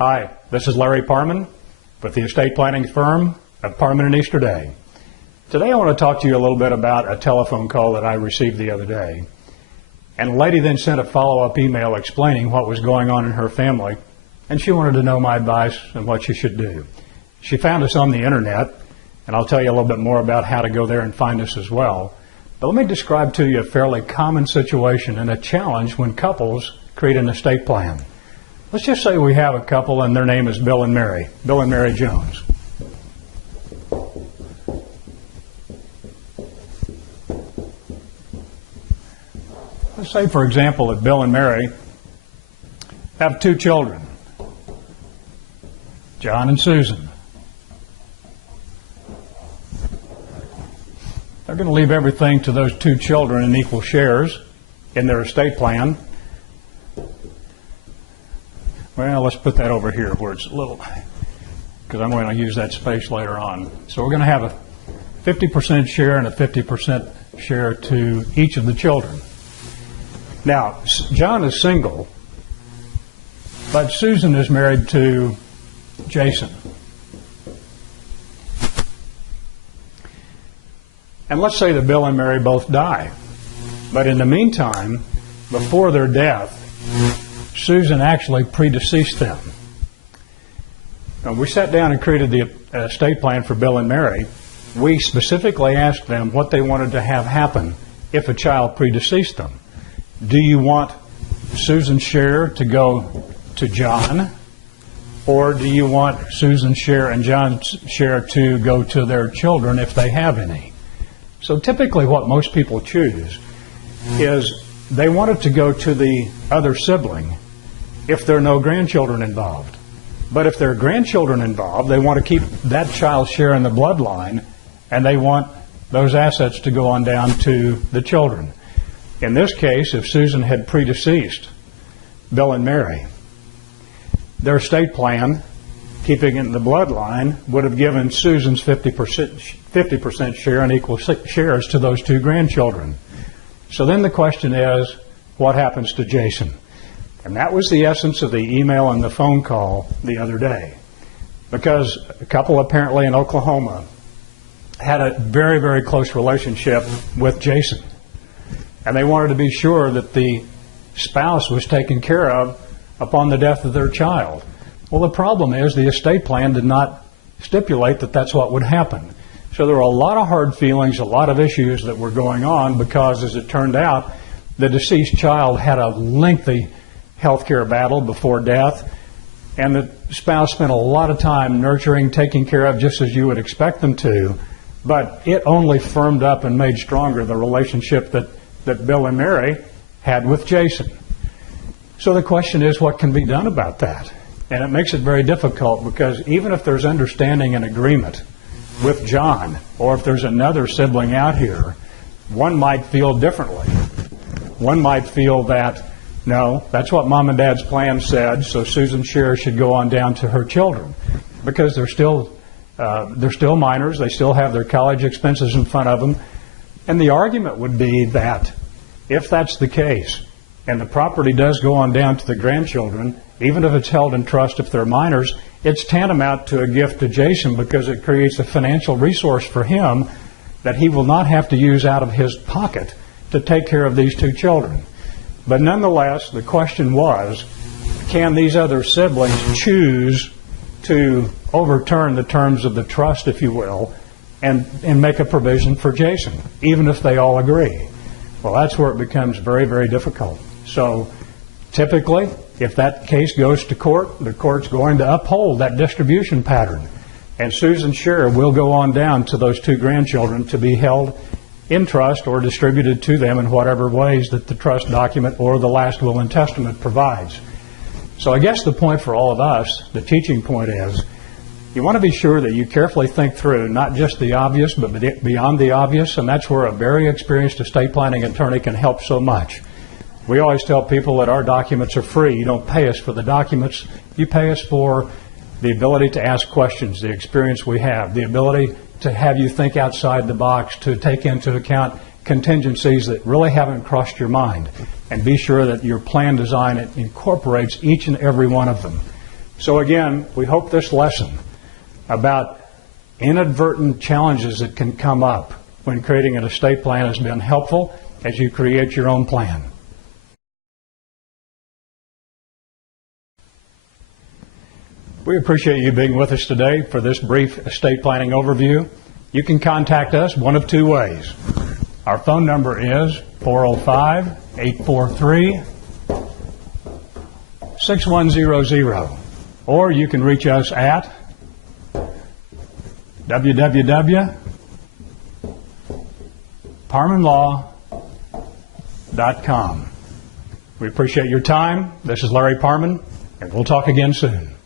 Hi, this is Larry Parman with the estate planning firm of Parman Easterday. Today I want to talk to you a little bit about a telephone call that I received the other day. And a lady then sent a follow-up email explaining what was going on in her family, and she wanted to know my advice on what she should do. She found us on the internet, and I'll tell you a little bit more about how to go there and find us as well. But let me describe to you a fairly common situation and a challenge when couples create an estate plan. Let's just say we have a couple and their name is Bill and Mary Jones. Let's say, for example, that Bill and Mary have two children, John and Susan. They're going to leave everything to those two children in equal shares in their estate plan. Well, let's put that over here where it's a little, because I'm going to use that space later on. So we're going to have a 50% share and a 50% share to each of the children. Now, John is single, but Susan is married to Jason. And let's say that Bill and Mary both die. But in the meantime, before their death, Susan actually predeceased them. When we sat down and created the estate plan for Bill and Mary, we specifically asked them what they wanted to have happen if a child predeceased them. Do you want Susan's share to go to John? Or do you want Susan's share and John's share to go to their children if they have any? So typically what most people choose is they want it to go to the other sibling if there are no grandchildren involved. But if there are grandchildren involved, they want to keep that child's share in the bloodline, and they want those assets to go on down to the children. In this case, if Susan had predeceased Bill and Mary, their estate plan, keeping it in the bloodline, would have given Susan's 50% share and equal shares to those two grandchildren. So then the question is, what happens to Jason? And that was the essence of the email and the phone call the other day. Because a couple apparently in Oklahoma had a very, very close relationship with Jason. And they wanted to be sure that the spouse was taken care of upon the death of their child. Well, the problem is the estate plan did not stipulate that that's what would happen. So there were a lot of hard feelings, a lot of issues that were going on because, as it turned out, the deceased child had a lengthy health care battle before death, and the spouse spent a lot of time nurturing, taking care of, just as you would expect them to, but it only firmed up and made stronger the relationship that Bill and Mary had with Jason. So the question is, what can be done about that? And it makes it very difficult because even if there's understanding and agreement with John, or if there's another sibling out here, one might feel differently. One might feel that, no, that's what Mom and Dad's plan said, so Susan's share should go on down to her children. Because they're still minors, they still have their college expenses in front of them. And the argument would be that if that's the case, and the property does go on down to the grandchildren, even if it's held in trust if they're minors, it's tantamount to a gift to Jason because it creates a financial resource for him that he will not have to use out of his pocket to take care of these two children. But nonetheless, the question was, can these other siblings choose to overturn the terms of the trust, if you will, and make a provision for Jason, even if they all agree? Well, that's where it becomes very, very difficult. So typically, if that case goes to court, the court's going to uphold that distribution pattern. And Susan's share will go on down to those two grandchildren to be held in trust or distributed to them in whatever ways that the trust document or the last will and testament provides. So I guess the point for all of us, the teaching point is, you want to be sure that you carefully think through not just the obvious, but beyond the obvious, and that's where a very experienced estate planning attorney can help so much. We always tell people that our documents are free. You don't pay us for the documents. You pay us for the ability to ask questions, the experience we have, the ability to have you think outside the box, to take into account contingencies that really haven't crossed your mind, and be sure that your plan design incorporates each and every one of them. So again, we hope this lesson about inadvertent challenges that can come up when creating an estate plan has been helpful as you create your own plan. We appreciate you being with us today for this brief estate planning overview. You can contact us one of two ways. Our phone number is 405-843-6100, or you can reach us at www.parmanlaw.com. We appreciate your time. This is Larry Parman, and we'll talk again soon.